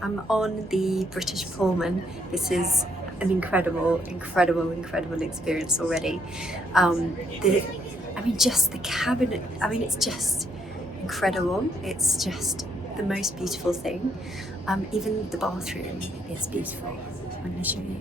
I'm on the British Pullman. This is an incredible experience already. Just the cabin. It's just incredible. It's just the most beautiful thing. Even the bathroom is beautiful. I'm going to show you.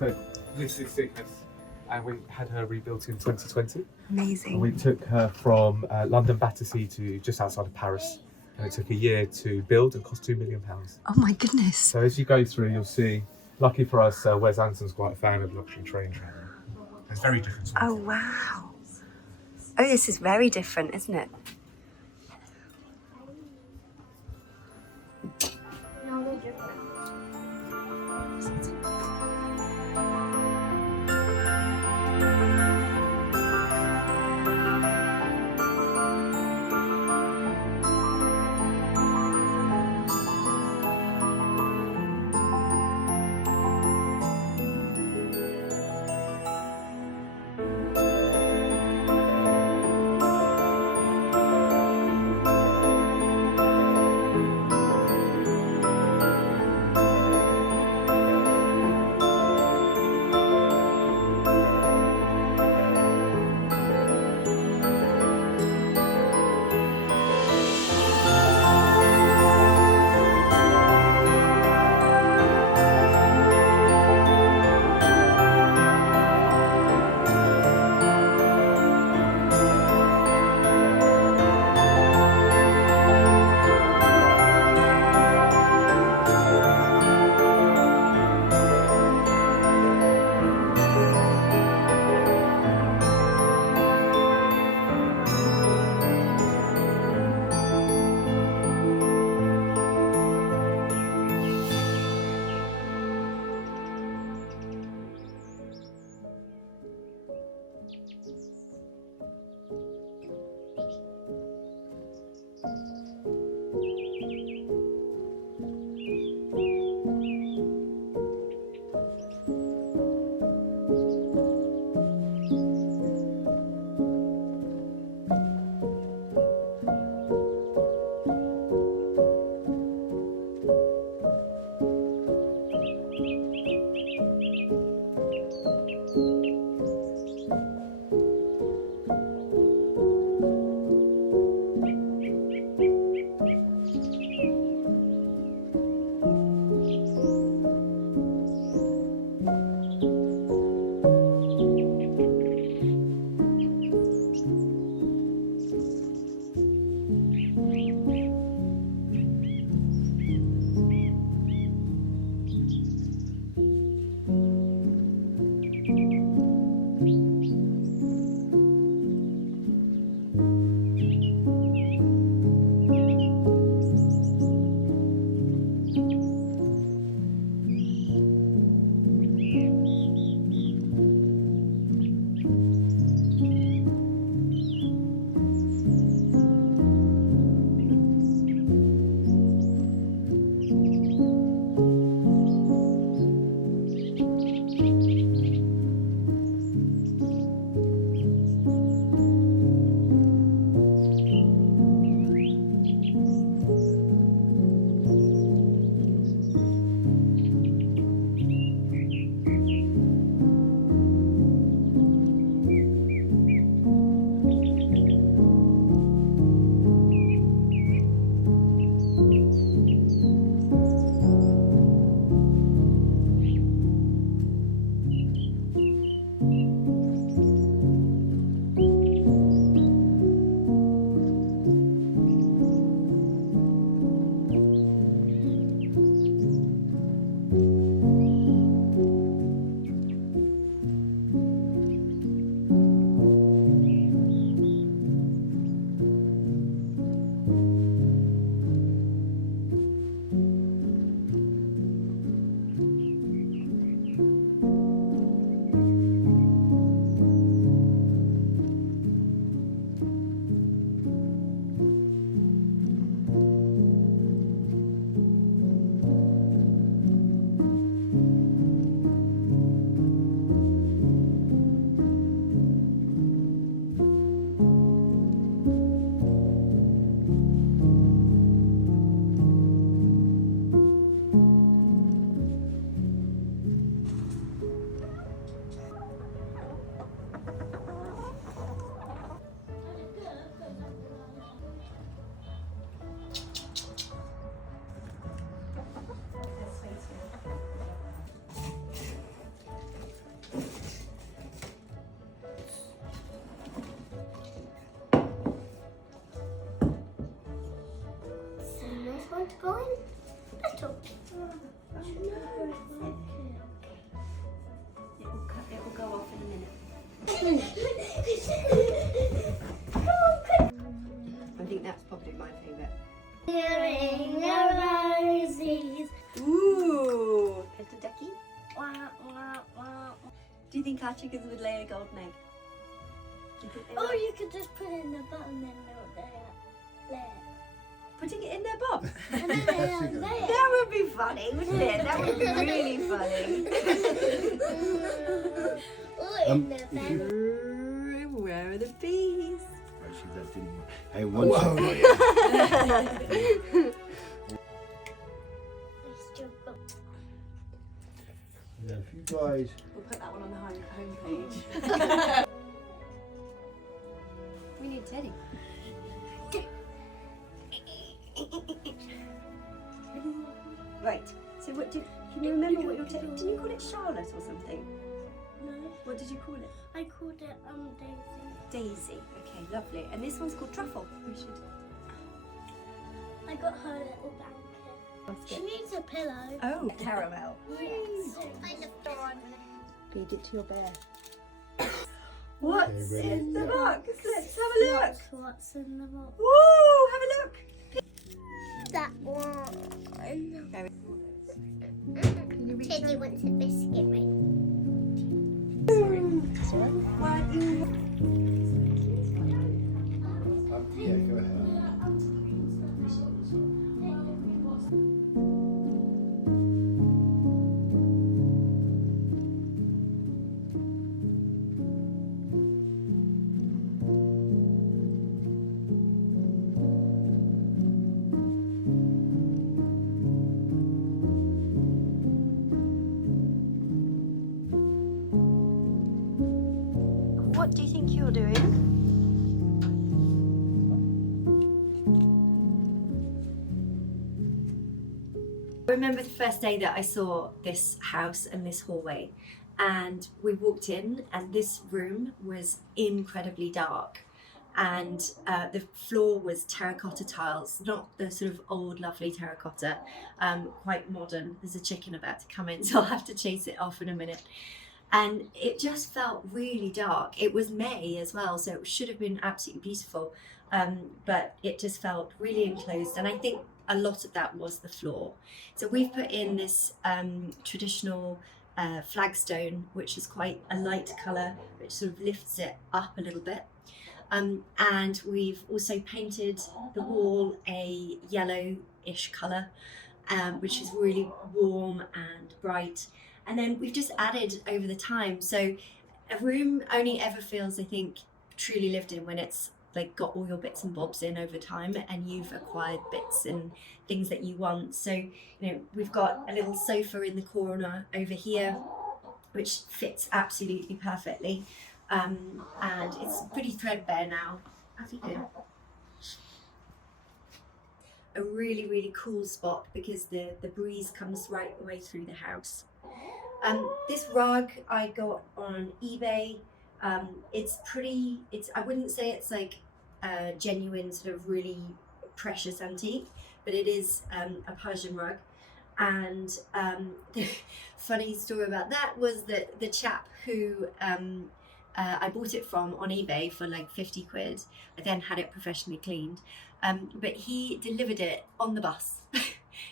So this is Sickness, and we had her rebuilt in 2020. Amazing. And we took her from London Battersea to just outside of Paris, and it took a year to build and cost £2 million. Oh my goodness. So as you go through, you'll see, lucky for us, Wes Anderson's quite a fan of luxury train travel. It's very different. Oh wow. Oh, this is very different, isn't it? No, they're different. think our chickens would lay a golden egg? Do you think they Or would? you could just put it in the bottom and then they'll lay it. Putting it in their box? And then they'll lay it. That would be funny, wouldn't it? That would be really funny. Or in the bed. Where are the bees? Actually, that didn't work. Hey, one It's still got Now, if you guys, We'll put that one on the homepage. We need Teddy. Right. So what can you remember what your did you call it Charlotte or something? no. What did you call it? I called it Daisy. Daisy. Okay, lovely. And this one's called Truffle. We should. I got her little blanket. She needs a pillow. Oh, caramel. Yes. Feed it to your bear. What's Okay, ready? in the box? Let's have a look. What's in the box? Woo! Have a look. That one. Can you reach Teddy wants a biscuit, right? What you yeah, go ahead. What do you think you're doing? I remember the first day that I saw this house and this hallway, and we walked in and this room was incredibly dark, and the floor was terracotta tiles, not the sort of old lovely terracotta, quite modern. There's a chicken about to come in, so I'll have to chase it off in a minute. And it just felt really dark. It was May as well, so it should have been absolutely beautiful, but it just felt really enclosed, and I think a lot of that was the floor. So we've put in this traditional flagstone, which is quite a light colour, which sort of lifts it up a little bit. And we've also painted the wall a yellowish colour, which is really warm and bright. And then we've just added over the time. So a room only ever feels, I think, truly lived in when it's like got all your bits and bobs in over time and you've acquired bits and things that you want. So, you know, we've got a little sofa in the corner over here, which fits absolutely perfectly. And it's pretty threadbare now. How do you do? A really, really cool spot because the breeze comes right the way through the house. This rug I got on eBay. It's I wouldn't say it's like a genuine sort of really precious antique, but it is a Persian rug. And the funny story about that was that the chap who I bought it from on eBay for like 50 quid, I then had it professionally cleaned, but he delivered it on the bus.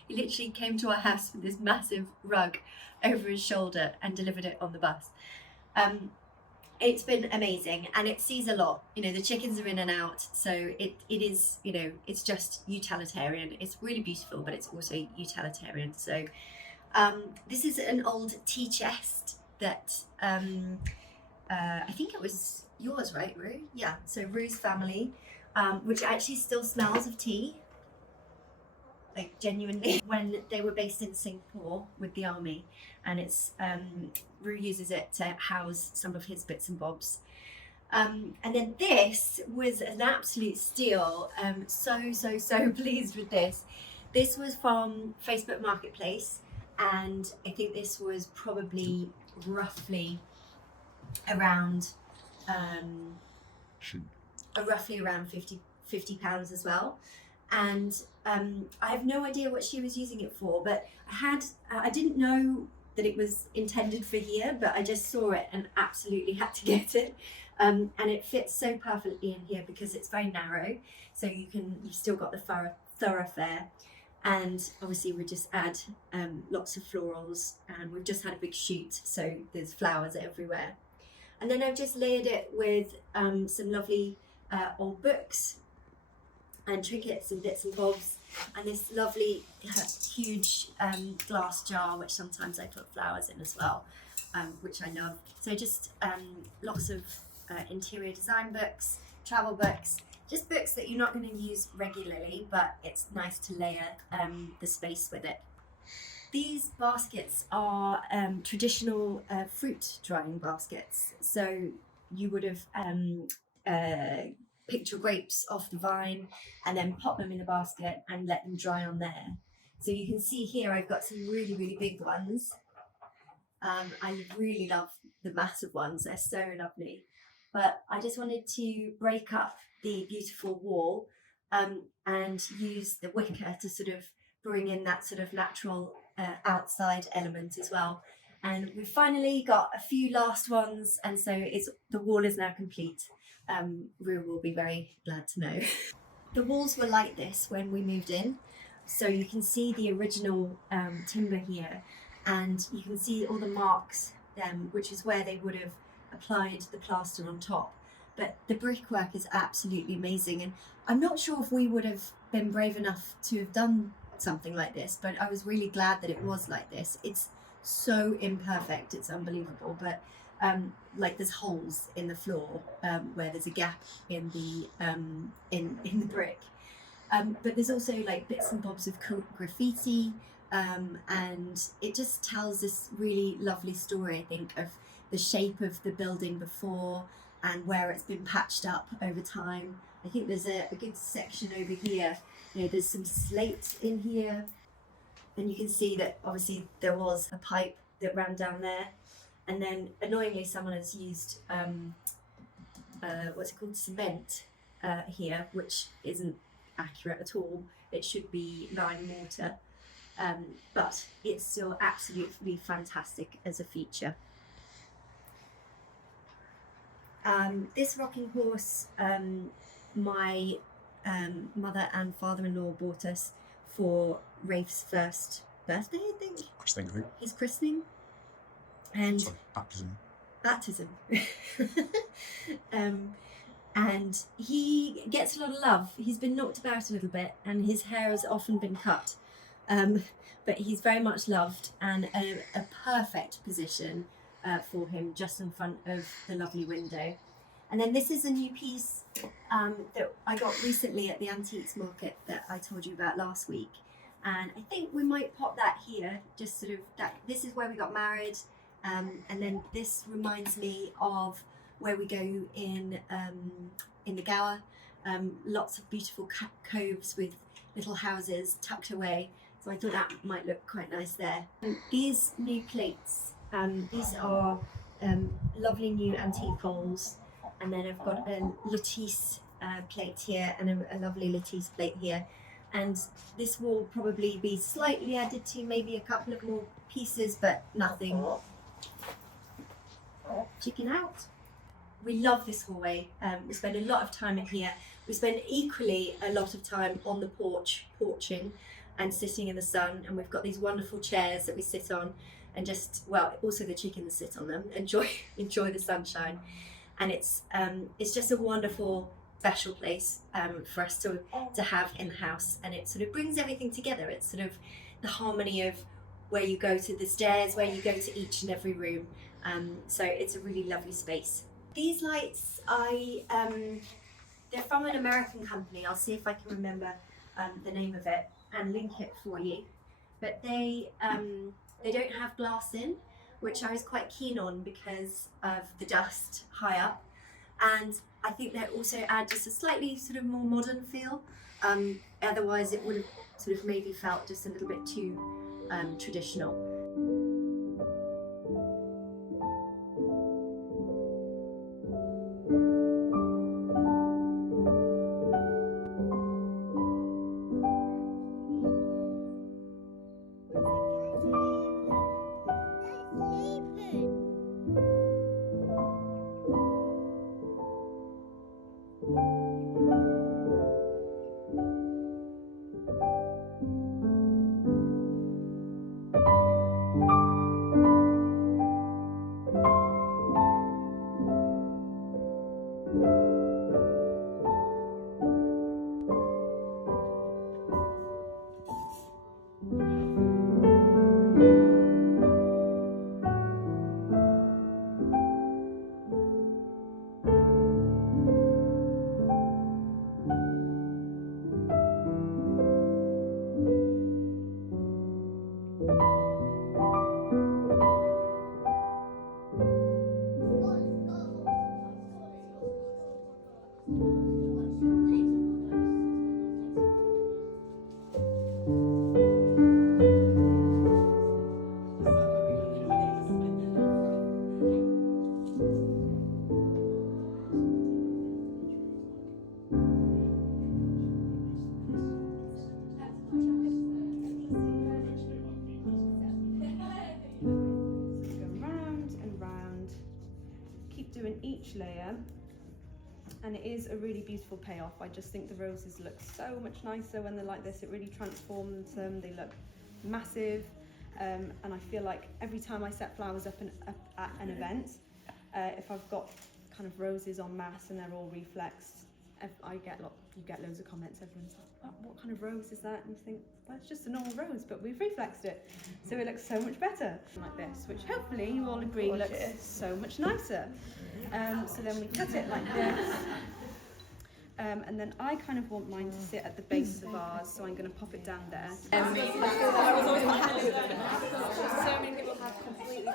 He literally came to our house with this massive rug over his shoulder and delivered it on the bus. It's been amazing, and it sees a lot. You know, the chickens are in and out, so it is, you know, it's just utilitarian. It's really beautiful, but it's also utilitarian. So this is an old tea chest that I think it was yours, right, Rue? Yeah, so Rue's family, which actually still smells of tea. Like genuinely, when they were based in Singapore with the army, and it's Rue uses it to house some of his bits and bobs. And then this was an absolute steal. So pleased with this. This was from Facebook Marketplace, and I think this was probably roughly around £50 as well. And I have no idea what she was using it for, but I didn't know that it was intended for here, but I just saw it and absolutely had to get it. And it fits so perfectly in here because it's very narrow, so you've still got the thoroughfare. And obviously we just add lots of florals, and we've just had a big shoot, so there's flowers everywhere. And then I've just layered it with some lovely old books and trinkets and bits and bobs, and this lovely huge glass jar, which sometimes I put flowers in as well, which I love. So just lots of interior design books, travel books, just books that you're not going to use regularly, but it's nice to layer the space with it. These baskets are traditional fruit drying baskets. So you would have picked your grapes off the vine and then pop them in a basket and let them dry on there. So you can see here I've got some really, really big ones. I really love the massive ones, they're so lovely. But I just wanted to break up the beautiful wall and use the wicker to sort of bring in that sort of natural outside element as well. And we've finally got a few last ones, and so the wall is now complete. Rue will be very glad to know. The walls were like this when we moved in, so you can see the original timber here, and you can see all the marks, which is where they would have applied the plaster on top. But the brickwork is absolutely amazing, and I'm not sure if we would have been brave enough to have done something like this, but I was really glad that it was like this. It's so imperfect, it's unbelievable, but like there's holes in the floor where there's a gap in the brick, but there's also like bits and bobs of graffiti, and it just tells this really lovely story, I think, of the shape of the building before and where it's been patched up over time. I think there's a good section over here. You know, there's some slate in here, and you can see that obviously there was a pipe that ran down there, and then annoyingly someone has used what's it called, cement here, which isn't accurate at all. It should be lime mortar, but it's still absolutely fantastic as a feature. This rocking horse, my mother and father-in-law bought us for Rafe's first birthday, I think. Christening, I think. His christening. And Sorry, baptism. Baptism. And he gets a lot of love. He's been knocked about a little bit, and his hair has often been cut. But he's very much loved, and a perfect position for him, just in front of the lovely window. And then this is a new piece that I got recently at the antiques market that I told you about last week. And I think we might pop that here, just sort of that. This is where we got married. And then this reminds me of where we go in the Gower. Lots of beautiful coves with little houses tucked away. So I thought that might look quite nice there. And these new plates, these are lovely new antique bowls. And then I've got a Lattice plate here and a lovely Lattice plate here. And this will probably be slightly added to, maybe a couple of more pieces, but nothing. Chicken out. We love this hallway. We spend a lot of time in here. We spend equally a lot of time on the porch, porching and sitting in the sun. And we've got these wonderful chairs that we sit on and just, well, also the chickens sit on them, enjoy the sunshine. And it's just a wonderful, special place for us to have in the house. And it sort of brings everything together. It's sort of the harmony of where you go to the stairs, where you go to each and every room. So it's a really lovely space. These lights, they're from an American company. I'll see if I can remember the name of it and link it for you. But they don't have glass in, which I was quite keen on because of the dust high up. And I think they also add just a slightly sort of more modern feel. Otherwise it would have sort of maybe felt just a little bit too traditional. each layer, and it is a really beautiful payoff. I just think the roses look so much nicer when they're like this. It really transforms them. They look massive, and I feel like every time I set flowers up at an event, if I've got kind of roses en masse and they're all reflexed, you get loads of comments. Everyone's like, what kind of rose is that? And you think, well, it's just a normal rose, but we've reflexed it, so it looks so much better. Like this, which hopefully you all agree looks so much nicer. So then we cut it like this. And then I kind of want mine to sit at the base of the vase, so I'm going to pop it down there. I was always happy with it. So many people have completely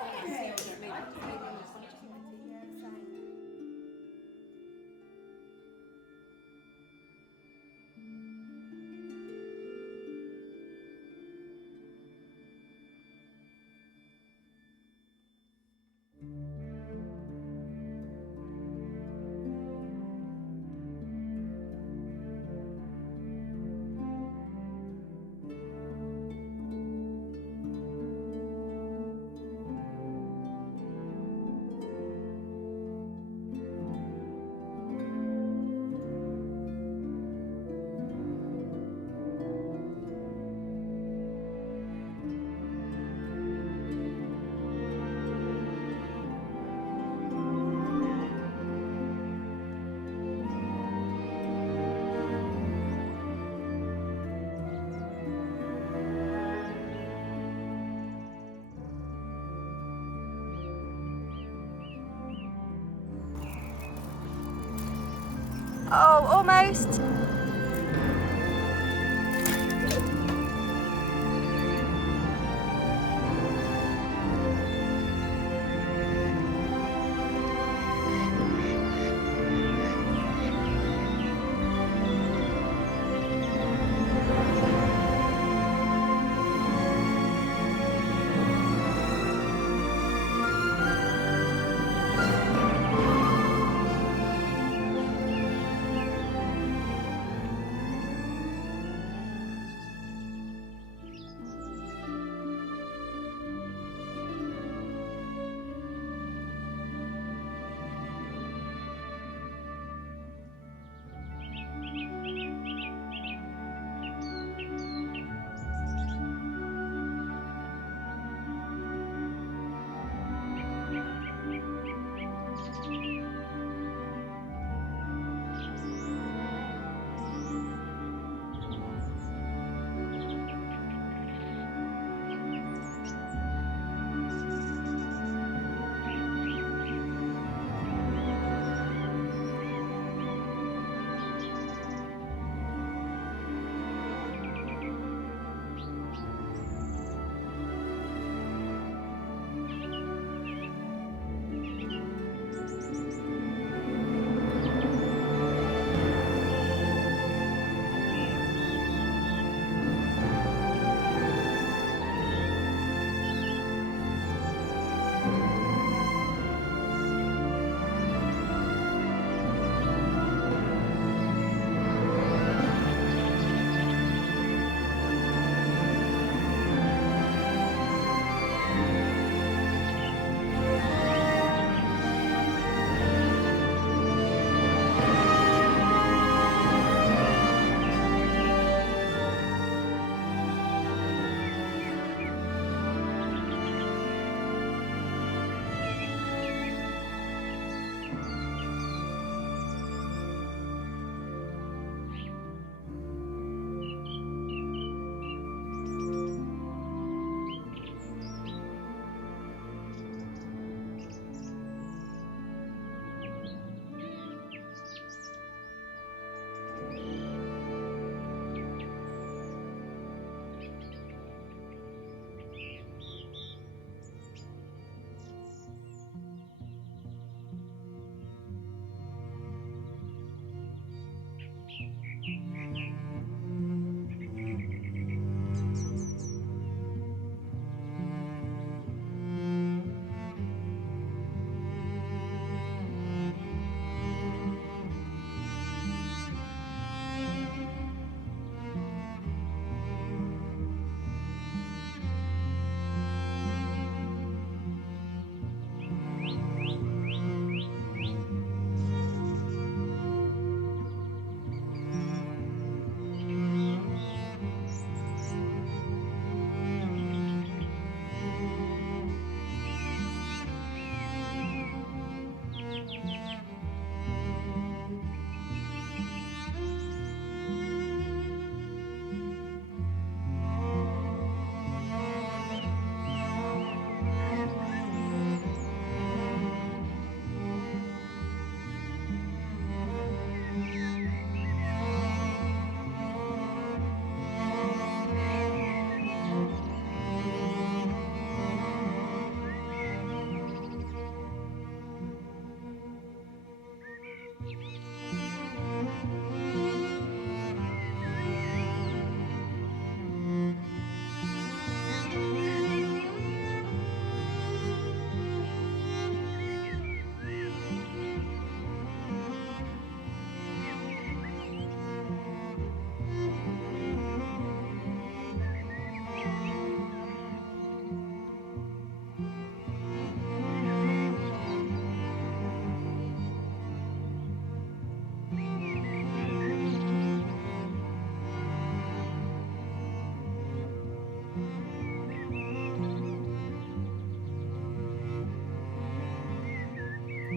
Oh, almost.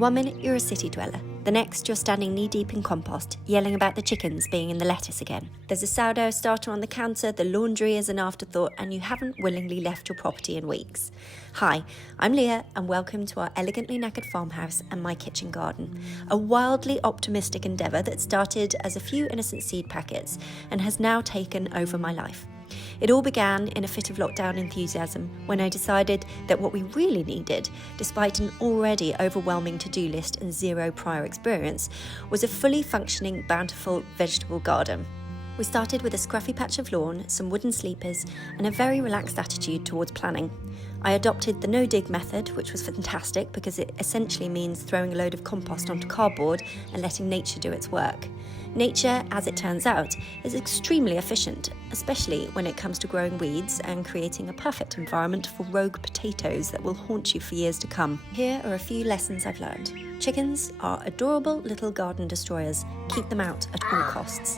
One minute you're a city dweller, the next you're standing knee-deep in compost, yelling about the chickens being in the lettuce again. There's a sourdough starter on the counter, the laundry is an afterthought, and you haven't willingly left your property in weeks. Hi, I'm Leah, and welcome to our elegantly knackered farmhouse and my kitchen garden, a wildly optimistic endeavour that started as a few innocent seed packets and has now taken over my life. It all began in a fit of lockdown enthusiasm when I decided that what we really needed, despite an already overwhelming to-do list and zero prior experience, was a fully functioning, bountiful vegetable garden. We started with a scruffy patch of lawn, some wooden sleepers, and a very relaxed attitude towards planning. I adopted the no-dig method, which was fantastic because it essentially means throwing a load of compost onto cardboard and letting nature do its work. Nature, as it turns out, is extremely efficient, especially when it comes to growing weeds and creating a perfect environment for rogue potatoes that will haunt you for years to come. Here are a few lessons I've learned. Chickens are adorable little garden destroyers. Keep them out at all costs.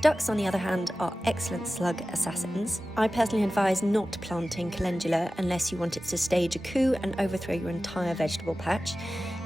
Ducks, on the other hand, are excellent slug assassins. I personally advise not planting calendula unless you want it to stage a coup and overthrow your entire vegetable patch.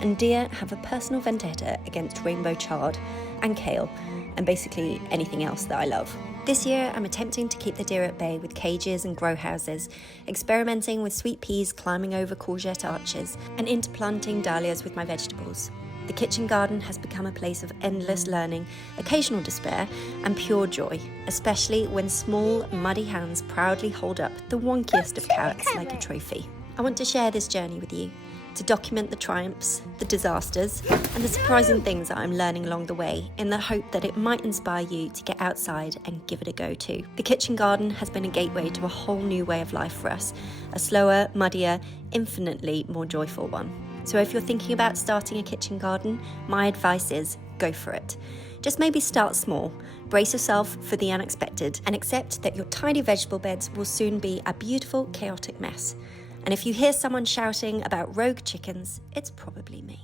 And deer have a personal vendetta against rainbow chard and kale, and basically anything else that I love. This year, I'm attempting to keep the deer at bay with cages and grow houses, experimenting with sweet peas climbing over courgette arches, and interplanting dahlias with my vegetables. The kitchen garden has become a place of endless learning, occasional despair, and pure joy, especially when small, muddy hands proudly hold up the wonkiest of carrots like a trophy. I want to share this journey with you, to document the triumphs, the disasters, and the surprising things that I'm learning along the way, in the hope that it might inspire you to get outside and give it a go too. The kitchen garden has been a gateway to a whole new way of life for us, a slower, muddier, infinitely more joyful one. So if you're thinking about starting a kitchen garden, my advice is go for it. Just maybe start small, brace yourself for the unexpected, and accept that your tidy vegetable beds will soon be a beautiful, chaotic mess. And if you hear someone shouting about rogue chickens, it's probably me.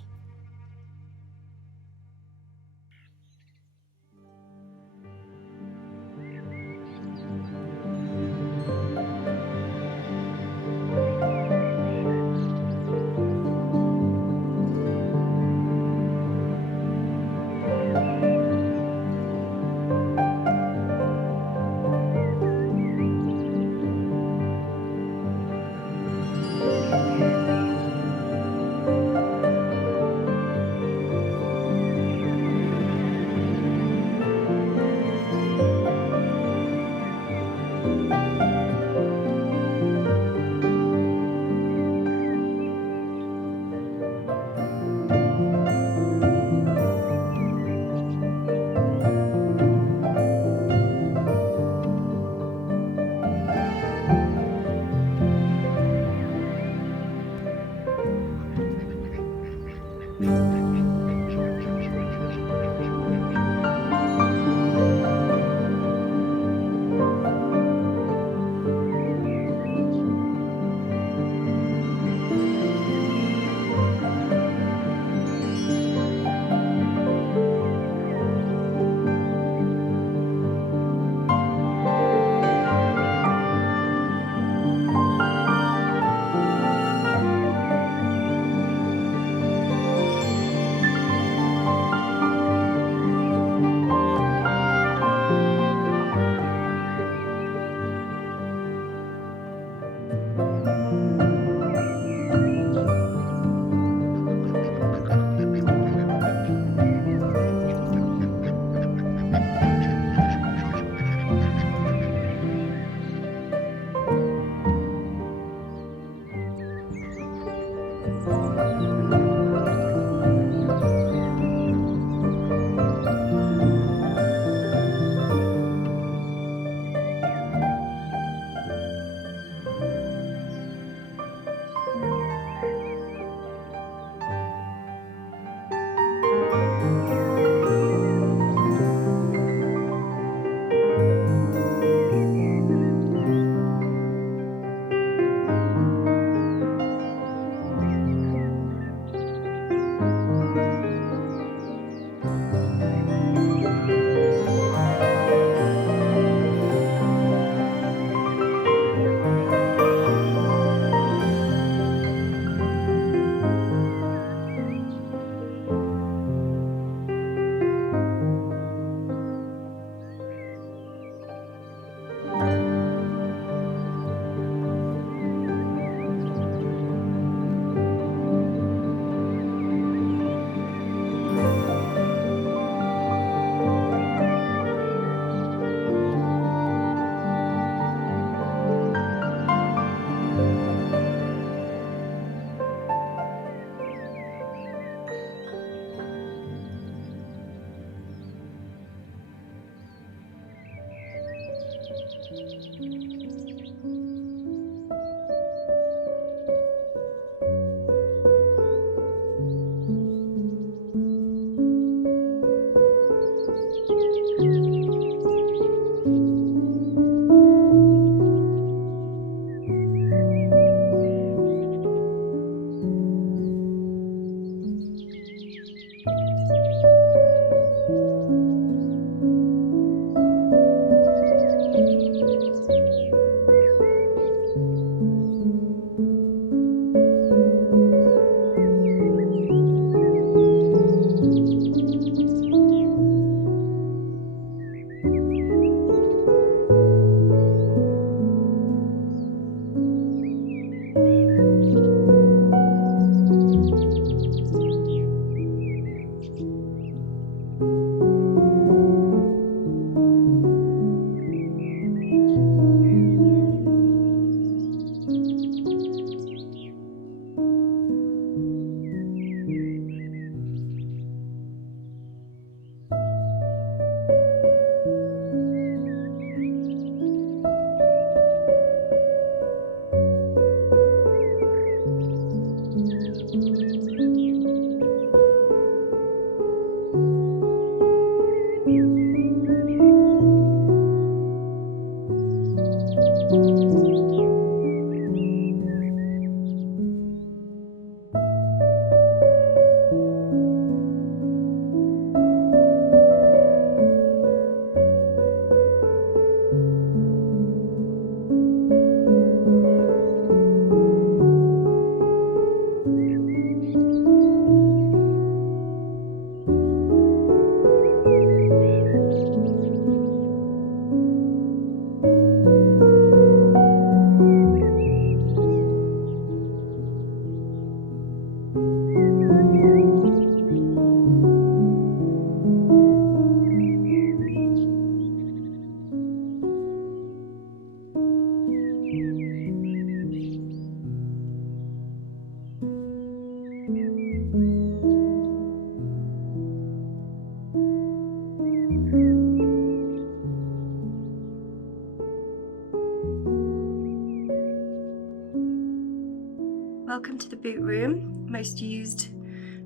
Welcome to the boot room, most used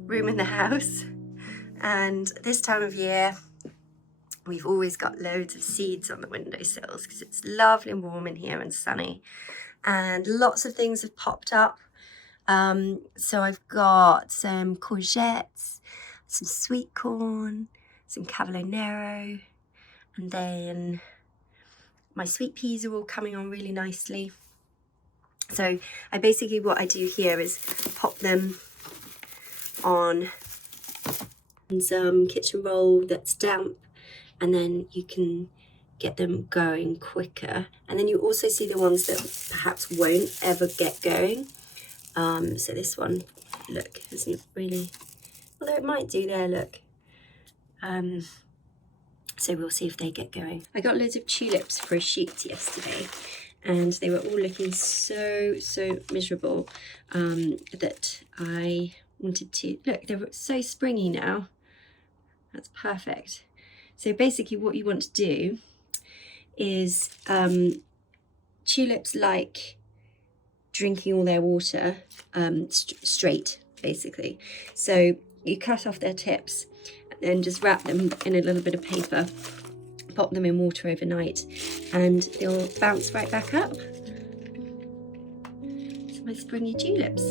room in the house. And this time of year, we've always got loads of seeds on the windowsills because it's lovely and warm in here and sunny. And lots of things have popped up. So I've got some courgettes, some sweet corn, some cavolo nero, and then my sweet peas are all coming on really nicely. So what I do here is pop them on some kitchen roll that's damp, and then you can get them going quicker. And then you also see the ones that perhaps won't ever get going. So this one, look, isn't really, although it might do there, look. So we'll see if they get going. I got loads of tulips for a shoot yesterday, and they were all looking so miserable that I wanted to, look, they're so springy now. That's perfect. So basically what you want to do is, tulips like drinking all their water straight, basically. So you cut off their tips and just wrap them in a little bit of paper, pop them in water overnight, and they'll bounce right back up. So my springy tulips.